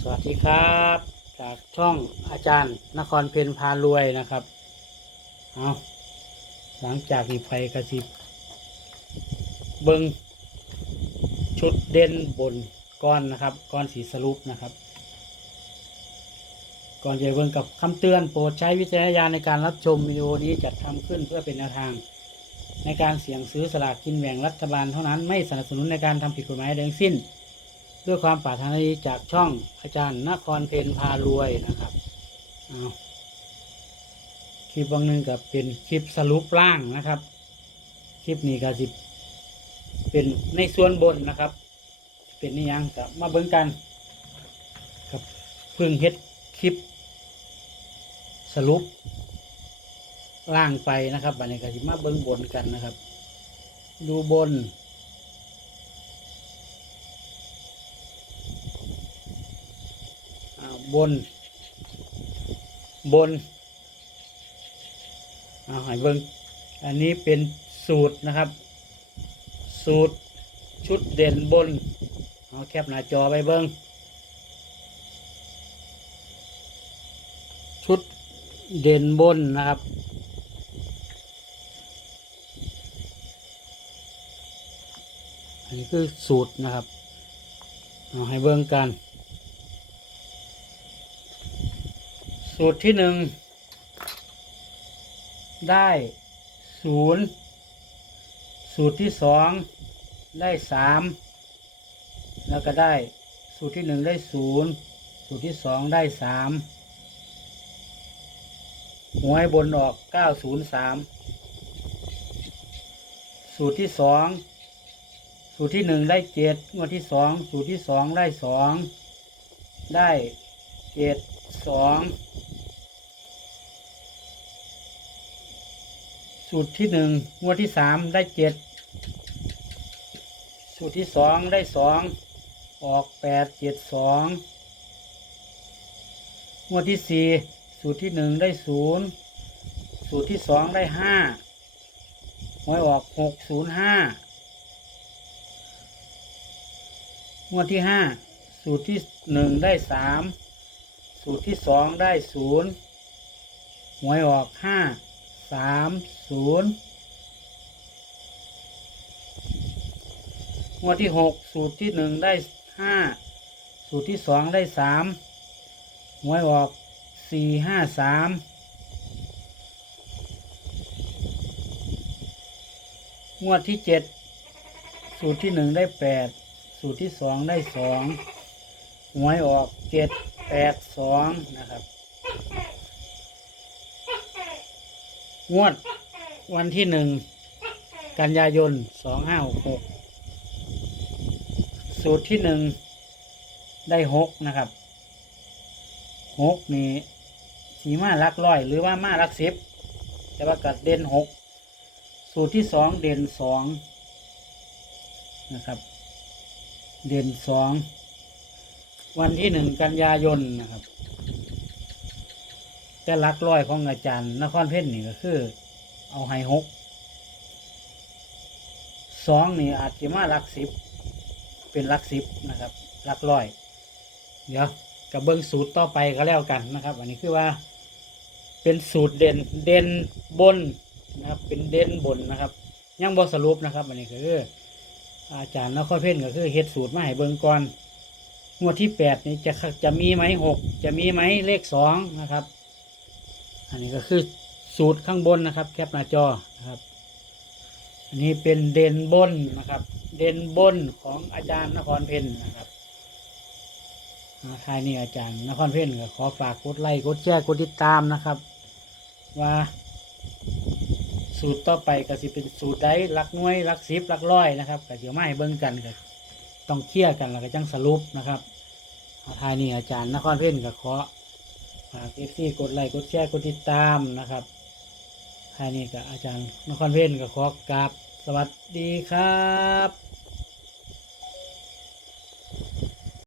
สวัสดีครับ จากช่องอาจารย์ นครเพนพารวยนะครับ เอาหลังจากนี้ไปกระสิบเบิงชุดเด่นบนก้อนนะครับก้อนสีสรุปนะครับ ก่อนจะเบิ่งกับคำเตือนโปรดใช้วิจารณญาณในการรับชมวิดีโอนี้จัดทำขึ้นเพื่อเป็นแนวทาง ในการเสี่ยงซื้อสลากกินแบ่งรัฐบาลเท่านั้นไม่สนับสนุนในการทำผิดกฎหมายใดทั้งสิ้น ด้วยความปรารถนาดีจากช่องอาจารย์นครเพนพารวยนะครับเอาคลิปบางหนึงกับเป็นคลิปสรุปร่างนะครับ คลิปนี้ก็สิเป็นในส่วนบนนะครับ เป็นนิยังกับมาเบิ่งกันกับเพิ่งเฮ็ดคลิป สรุปล่างไปนะครับบันนี้ก็สิมาเบิ่งบนกันนะครับ ดูบน อ่า บน บนเอาใหายเบิงอันนี้เป็นสูตรนะครับ สูตรชุดเด่นบน เอาแคปหน้าจอไปเบิงชุดเด่นบนนะครับอันนี้คือสูตรนะครับ เอาให้เบิ่งกัน สูตรที่หนึ่งได้ศูนย์สูตรที่สองได้สามแล้วก็ได้สูตรที่หนึ่งได้ศูนย์สูตรที่สองได้สามหวยบนออกเก้าศูนย์สามสูตรที่สองสูตรที่หนึ่งได้เจ็ดงวดที่สองสูตรที่สองได้สองได้เจ็ดสอง สูตรที่หนึ่งงวดที่สามได้เจ็ดสูตรที่สองได้สองออกแปดเจ็ดสองงวดที่สี่สูตรที่หนึ่งได้ศูนย์สูตรที่สองได้ห้าหวยออกหกศูนย์ห้างวดที่ห้าสูตรที่หนึ่งได้สามสูตรที่สองได้ศูนย์หวยออกห้า สามศูนย์งวดที่หกสูตรที่หนึ่งได้ห้าสูตรที่สองได้สามหวยออกสี่ห้าสามงวดที่เจ็ดสูตรที่หนึ่งได้แปดสูตรที่สองได้สองหวยออกเจ็ดแปดสองนะครับ งวดวันที่หนึ่งกันยายนสองห้าหกสูตรที่หนึ่งได้หกนะครับหกนี่สีมาลักร้อยหรือว่ามาลักสิบแต่ว่ากัดเด่นหกสูตรที่สองเด่นสองนะครับ เด่นสองวันที่หนึ่งกันยายนนะครับ แต่ลักร้อยของอาจารย์ นครเพชรนี่ก็คือ เอาให้หกสองนี่อาจจะมาลักสิบเป็นลักสิบนะครับหลักร้อย เดี๋ยวกับเบิ้งสูตรต่อไปก็แล้วกันนะครับ อันนี้คือว่า เป็นสูตรเด่นเด่นบนนะครับ เป็นเด่นบนนะครับ ยังบอสรุปนะครับ อันนี้ก็คือ อาจารย์นครเพชรก็คือเฮ็ดสูตรมาให้เบิ้งก่อนงวดที่แปดนี่จะจะมีไหมหกจะมีไหมเลขสองนะครับ อันนี้ก็คือสูตรข้างบนนะครับ แคปหน้าจอนะครับ อันนี้เป็นเด่นบนนะครับ เด่นบนของอาจารย์นครเพนนะครับท้ายนี้อาจารย์นครเพนก็ขอฝากกดไลค์กดแชร์กดติดตามนะครับ ว่า สูตรต่อไปก็สิเป็นสูตรใดหลักหน่วยหลักสิบหลักร้อยนะครับก็เดี๋ยวไมาให้เบิ่งกันก็ต้องเคลียร์กันแล้วก็จังสรุปนะครับท้ายนี้อาจารย์นครเพนก็ขอ ฝากเอฟซีกดไลค์กดแชร์กดติดตามนะครับท่านี้กับอาจารย์นครเวนกับขอกราบสวัสดีครับ